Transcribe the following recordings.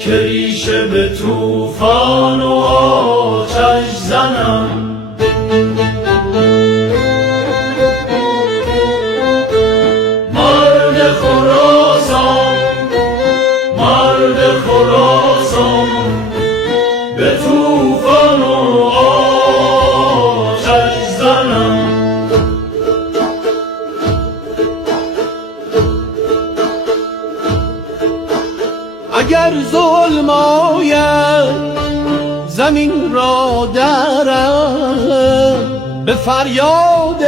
که ریشه به طوفان و آتش زنم. مرد خراسان، مرد خراسان، به طوفان و آتش زنم. اگر ظلم آید زمین را درم، به فریاد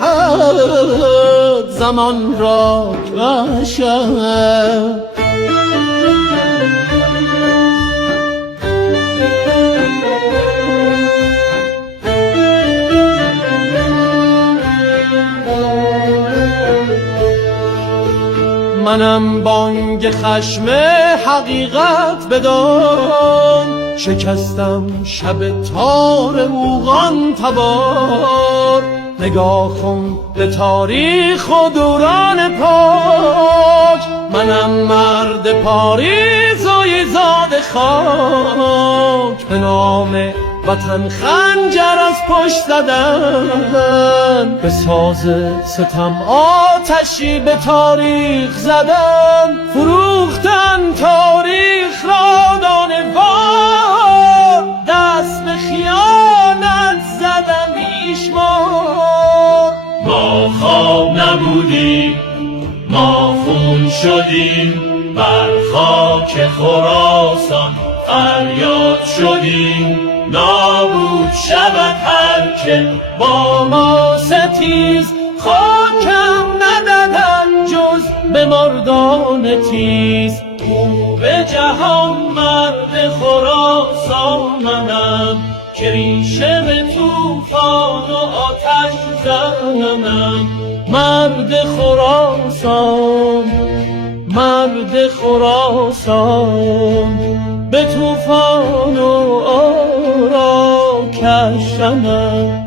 حق زمان را کشم. منم بانگ خشم حقیقت بدان، شکستم شب تار اوغان تبار. نگاه کن به تاریخ و دوران پاک، منم مرد پاریز و یزاد خاک. به نام وطن خنجر از پشت زدن، به ساز ستم آتشی به تاریخ زدن. فروختن تاریخ را دانه‌وار، دست به خیانت زدن بیشمار. ما خواب نبودیم، ما خون شدیم، بر خاک خراسان فریاد شدیم. نابود شود هر که با ما ستیز، خاکم ندادن جز به مردان تیز. او به جهان مرد خراسانم، که ریشه به طوفان و آتش زنم. مرد خراسان، مرد خراسان، به طوفان و آتش زنم.